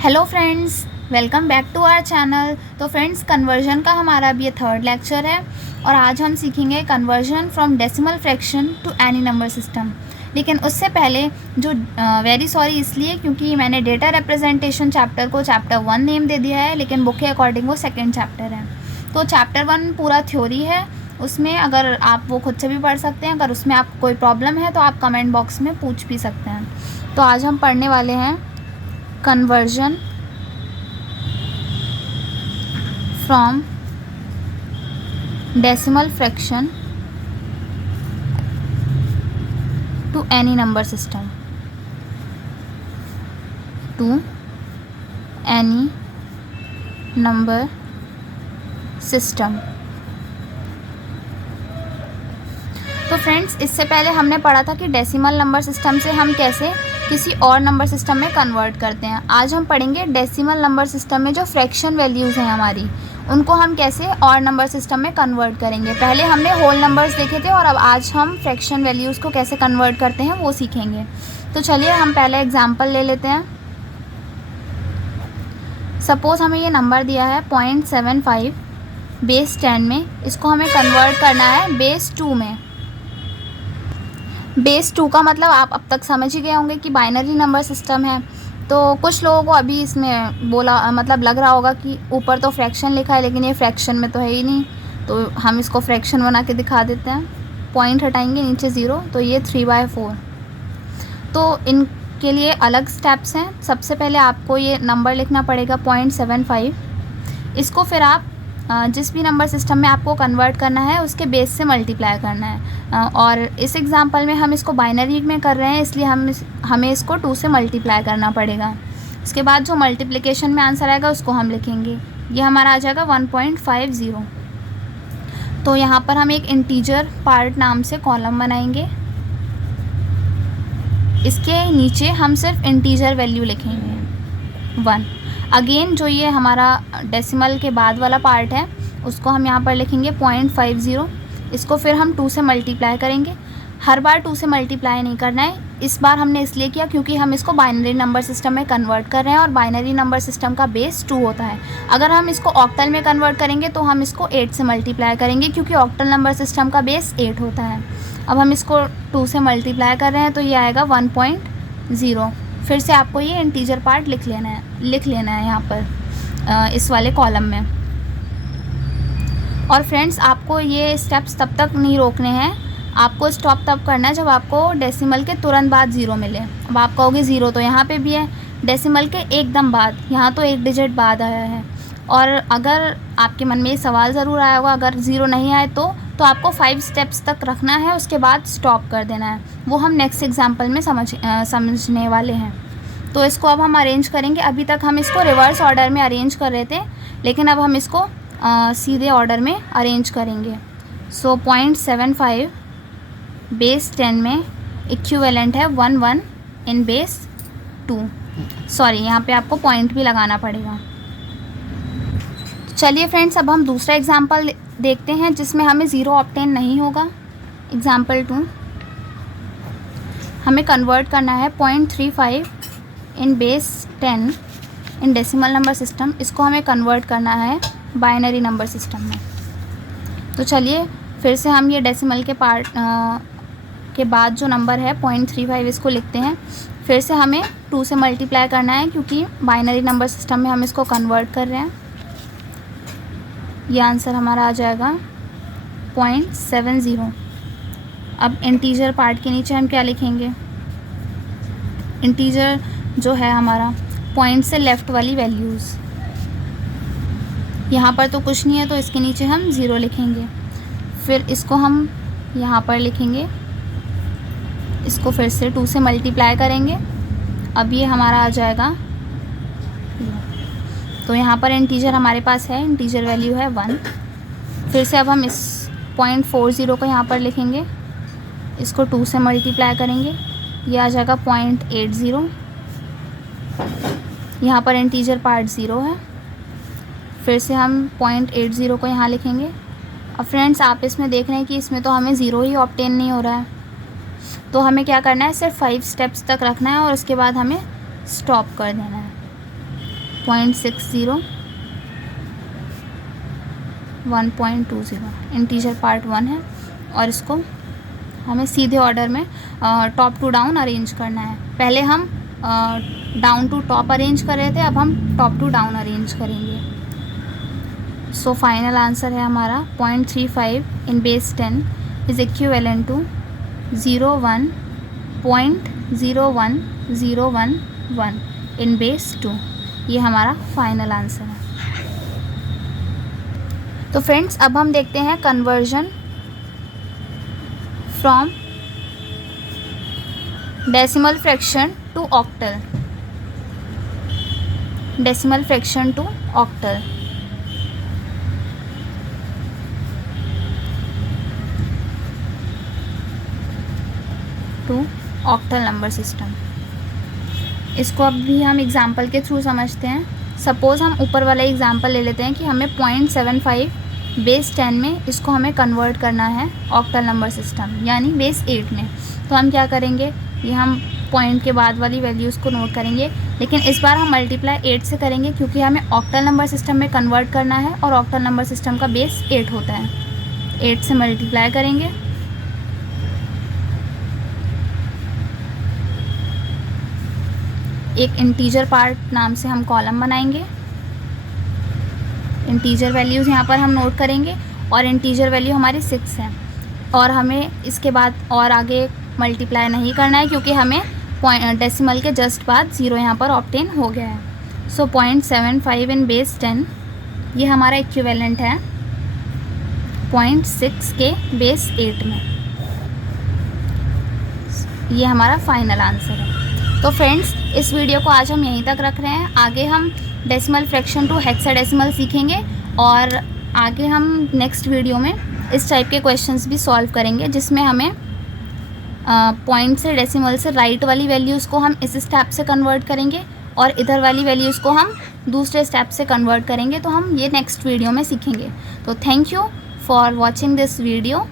Hello friends, welcome back to our channel. तो friends, conversion का हमारा अब ये थर्ड लेक्चर है और आज हम सीखेंगे conversion from decimal fraction to any number system. लेकिन उससे पहले जो वेरी सॉरी इसलिए क्योंकि मैंने डेटा रिप्रेजेंटेशन चैप्टर को चैप्टर 1 नेम दे दिया है, लेकिन बुक के अकॉर्डिंग वो सेकेंड चैप्टर है। तो चैप्टर 1 पूरा थ्योरी है, उसमें अगर आप वो खुद से भी पढ़ सकते हैं। अगर उसमें आपको कोई प्रॉब्लम है तो आप कमेंट बॉक्स में पूछ भी सकते हैं। तो आज हम पढ़ने वाले हैं conversion from decimal fraction to any number system तो फ्रेंड्स, इससे पहले हमने पढ़ा था कि डेसिमल नंबर सिस्टम से हम कैसे किसी और नंबर सिस्टम में कन्वर्ट करते हैं। आज हम पढ़ेंगे डेसिमल नंबर सिस्टम में जो फ्रैक्शन वैल्यूज़ हैं हमारी, उनको हम कैसे और नंबर सिस्टम में कन्वर्ट करेंगे। पहले हमने होल नंबर्स देखे थे और अब आज हम फ्रैक्शन वैल्यूज़ को कैसे कन्वर्ट करते हैं वो सीखेंगे। तो चलिए हम पहले एग्जाम्पल ले लेते हैं। सपोज़ हमें ये नंबर दिया है 0.75 बेस 10 में, इसको हमें कन्वर्ट करना है बेस 2 में। बेस 2 का मतलब आप अब तक समझ ही गए होंगे कि बाइनरी नंबर सिस्टम है। तो कुछ लोगों को अभी इसमें मतलब लग रहा होगा कि ऊपर तो फ्रैक्शन लिखा है लेकिन ये फ्रैक्शन में तो है ही नहीं, तो हम इसको फ्रैक्शन बना के दिखा देते हैं। पॉइंट हटाएंगे, नीचे 0, तो ये 3/4। तो इनके लिए अलग स्टेप्स हैं। सबसे पहले आपको ये नंबर लिखना पड़ेगा 0.75। इसको फिर आप जिस भी नंबर सिस्टम में आपको कन्वर्ट करना है उसके बेस से मल्टीप्लाई करना है। और इस एग्जांपल में हम इसको बाइनरी में कर रहे हैं, इसलिए हमें इसको 2 से मल्टीप्लाई करना पड़ेगा। इसके बाद जो मल्टीप्लिकेशन में आंसर आएगा उसको हम लिखेंगे। ये हमारा आ जाएगा 1.50। तो यहाँ पर हम एक इंटीजर पार्ट नाम से कॉलम बनाएंगे। इसके नीचे हम सिर्फ इंटीजर वैल्यू लिखेंगे 1। अगेन जो ये हमारा डेसिमल के बाद वाला पार्ट है उसको हम यहाँ पर लिखेंगे 0.50। इसको फिर हम 2 से मल्टीप्लाई करेंगे। हर बार 2 से मल्टीप्लाई नहीं करना है, इस बार हमने इसलिए किया क्योंकि हम इसको बाइनरी नंबर सिस्टम में कन्वर्ट कर रहे हैं और बाइनरी नंबर सिस्टम का बेस 2 होता है। अगर हम इसको ऑक्टल में कन्वर्ट करेंगे तो हम इसको 8 से मल्टीप्लाई करेंगे क्योंकि ऑक्टल नंबर सिस्टम का बेस 8 होता है। अब हम इसको 2 से मल्टीप्लाई कर रहे हैं तो ये आएगा 1.0। फिर से आपको ये इंटीजर पार्ट लिख लेना है यहाँ पर इस वाले कॉलम में। और फ्रेंड्स, आपको ये स्टेप्स तब तक नहीं रोकने हैं, आपको स्टॉप तब करना है जब आपको डेसिमल के तुरंत बाद 0 मिले। अब आप कहोगे 0 तो यहाँ पे भी है, डेसिमल के एकदम बाद, यहाँ तो 1 डिजिट बाद आया है। और अगर आपके मन में ये सवाल ज़रूर आया होगा, अगर 0 नहीं आए तो आपको 5 स्टेप्स तक रखना है, उसके बाद स्टॉप कर देना है। वो हम नेक्स्ट एग्जाम्पल में समझने वाले हैं। तो इसको अब हम अरेंज करेंगे। अभी तक हम इसको रिवर्स ऑर्डर में अरेंज कर रहे थे, लेकिन अब हम इसको सीधे ऑर्डर में अरेंज करेंगे। सो 0.75 बेस 10 में इक्विवेलेंट है 1 इन बेस 2। सॉरी, यहाँ पे आपको पॉइंट भी लगाना पड़ेगा। चलिए फ्रेंड्स, अब हम दूसरा एग्जाम्पल देखते हैं जिसमें हमें 0 ऑब्टेन नहीं होगा। एग्जाम्पल 2, हमें कन्वर्ट करना है 0.35 in base 10 in decimal number system. इसको हमें कन्वर्ट करना है बाइनरी नंबर सिस्टम में। तो चलिए फिर से हम ये डेसिमल के पार्ट के बाद जो नंबर है 0.35, इसको लिखते हैं। फिर से हमें 2 से मल्टीप्लाई करना है क्योंकि बाइनरी नंबर सिस्टम में हम इसको कन्वर्ट कर रहे हैं। ये आंसर हमारा आ जाएगा 0.70। अब इंटीजर पार्ट के नीचे हम क्या लिखेंगे? इंटीजर जो है हमारा पॉइंट से लेफ़्ट वाली वैल्यूज़। यहाँ पर तो कुछ नहीं है तो इसके नीचे हम 0 लिखेंगे। फिर इसको हम यहाँ पर लिखेंगे, इसको फिर से 2 से मल्टीप्लाई करेंगे। अब ये हमारा आ जाएगा, तो यहाँ पर इंटीजर हमारे पास है, इंटीजर वैल्यू है 1। फिर से अब हम इस 0.40 को यहाँ पर लिखेंगे, इसको 2 से मल्टीप्लाई करेंगे, ये आ जाएगा 0.80। यहाँ पर इंटीजर पार्ट 0 है। फिर से हम 0.80 को यहाँ लिखेंगे। अब फ्रेंड्स, आप इसमें देख रहे हैं कि इसमें तो हमें 0 ही ऑब्टेन नहीं हो रहा है, तो हमें क्या करना है, सिर्फ 5 स्टेप्स तक रखना है और उसके बाद हमें स्टॉप कर देना है। 0.60 1.20 इंटीजर पार्ट 1 है और इसको हमें सीधे ऑर्डर में टॉप टू डाउन अरेंज करना है। पहले हम डाउन टू टॉप अरेंज कर रहे थे, अब हम टॉप टू डाउन अरेंज करेंगे। सो फाइनल आंसर है हमारा 0.35 in base 10 is equivalent to 0.010111 in base 2। ये हमारा फाइनल आंसर है। तो फ्रेंड्स अब हम देखते हैं conversion from decimal fraction to octal. Decimal fraction to octal. To octal number system. इसको अब भी हम एग्जाम्पल के थ्रू समझते हैं। सपोज़ हम ऊपर वाला एग्जाम्पल ले लेते हैं कि हमें 0.75 बेस 10 में इसको हमें कन्वर्ट करना है ऑक्टल नंबर सिस्टम यानी बेस 8 में। तो हम क्या करेंगे, ये हम पॉइंट के बाद वाली वैल्यूज़ को नोट करेंगे, लेकिन इस बार हम मल्टीप्लाई 8 से करेंगे क्योंकि हमें ऑक्टल नंबर सिस्टम में कन्वर्ट करना है और ऑक्टल नंबर सिस्टम का बेस 8 होता है। 8 से मल्टीप्लाई करेंगे, एक इंटीजर पार्ट नाम से हम कॉलम बनाएंगे। इंटीजर वैल्यूज़ यहाँ पर हम नोट करेंगे और इंटीजर वैल्यू हमारी 6 है और हमें इसके बाद और आगे मल्टीप्लाई नहीं करना है क्योंकि हमें डेसिमल के जस्ट बाद 0 यहाँ पर ऑब्टेन हो गया है। सो 0.75 इन बेस 10 ये हमारा इक्विवेलेंट है 0.6 के बेस 8 में। ये हमारा फाइनल आंसर है। तो फ्रेंड्स इस वीडियो को आज हम यहीं तक रख रहे हैं। आगे हम डेसिमल फ्रैक्शन टू हेक्साडेसिमल सीखेंगे और आगे हम नेक्स्ट वीडियो में इस टाइप के क्वेश्चंस भी सॉल्व करेंगे जिसमें हमें पॉइंट से डेसिमल से राइट वाली वैल्यूज़ को हम इस स्टेप से कन्वर्ट करेंगे और इधर वाली वैल्यूज़ को हम दूसरे स्टेप से कन्वर्ट करेंगे। तो हम ये नेक्स्ट वीडियो में सीखेंगे। तो thank you for watching this video.